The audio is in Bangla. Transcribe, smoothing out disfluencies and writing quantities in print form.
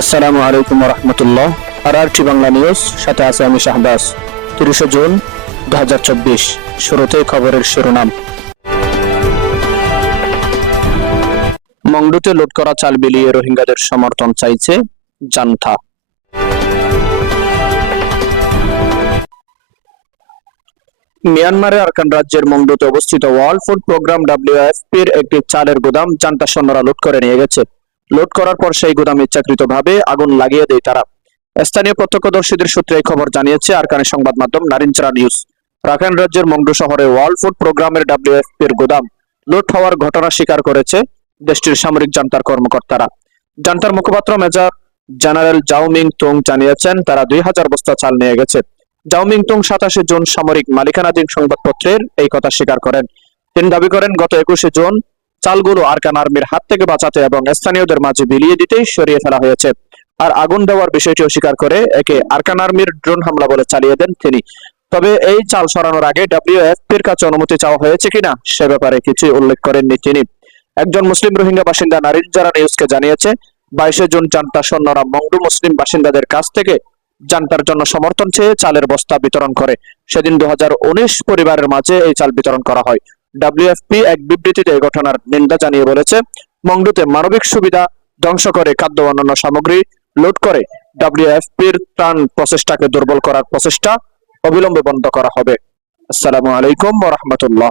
আসসালামু আলাইকুম রহমতুল্লাহ। RRT বাংলা নিউজ, সাথে আছে আমি শাহবাজ। 30 জুন 2024। শুরুতেই খবরের শিরোনাম। মংডুতে লুট করা চাল বিলিয়ে রোহিঙ্গাদের সমর্থন চাইছে জান্থা। মিয়ানমারের আরাকান রাজ্যের মংডুতে অবস্থিত ওয়ার্ল্ড ফুড প্রোগ্রাম WFP-র একটি চালের গুদাম জান্তা সৈন্যরা লুট করে নিয়ে গেছে। লুট করার পর সেই গুদামে ইচ্ছাকৃতভাবে আগুন লাগিয়ে দেয় তারা। স্থানীয় প্রত্যক্ষদর্শীদের সূত্রে এই খবর জানিয়েছে আরাকানের সংবাদ মাধ্যম নারিনচারা নিউজ। রাখাইন রাজ্যের মংডু শহরে ওয়ার্ল্ড ফুড প্রোগ্রামের WFP-র গুদাম লুট হওয়ার ঘটনা স্বীকার করেছে দেশটির সামরিক জান্তার কর্মকর্তারা। জান্তার মুখপাত্র মেজর জেনারেল জাওমিং তুং জানিয়েছেন তারা 2000 বস্তা চাল নিয়ে গেছে। জাওমিং তুং 27 জুন সামরিক মালিকানাধীন সংবাদপত্রের এই কথা স্বীকার করেন। তিনি দাবি করেন, গত 21 জুন চালগুলো আরাকান আর্মির হাত থেকে বাঁচাতে এবং স্থানীয়দের মাঝে বিলিয়ে দিতেই সরিয়ে ফেলা হয়েছে। আর আগুন দেওয়ার বিষয়টিও স্বীকার করে একে আরাকান আর্মির ড্রোন হামলা বলে চালিয়ে দেন তিনি। তবে এই চাল সরানোর আগে WFP-র কাছে অনুমতি চাওয়া হয়েছে কিনা সে ব্যাপারে কিছুই উল্লেখ করেননি তিনি। একজন মুসলিম রোহিঙ্গা বাসিন্দা নারিনজারা নিউজকে জানিয়েছে, 22 জুন জান্তা সৈন্যরা মংডু মুসলিম বাসিন্দাদের কাছ থেকে জান্তার জন্য সমর্থন চেয়ে চালের বস্তা বিতরণ করে। সেদিন 2019 পরিবারের মাঝে এই চাল বিতরণ করা হয়। WFP এক বিবৃতিতে এই ঘটনার নিন্দা জানিয়ে বলেছে, মংডুতে মানবিক সুবিধা ধ্বংস করে খাদ্য ও অন্যান্য সামগ্রী লুট করে WFP-র ত্রাণ প্রচেষ্টাকে দুর্বল করার প্রচেষ্টা অবিলম্বে বন্ধ করা হবে। আসসালামু আলাইকুম ওয়া রাহমাতুল্লাহ।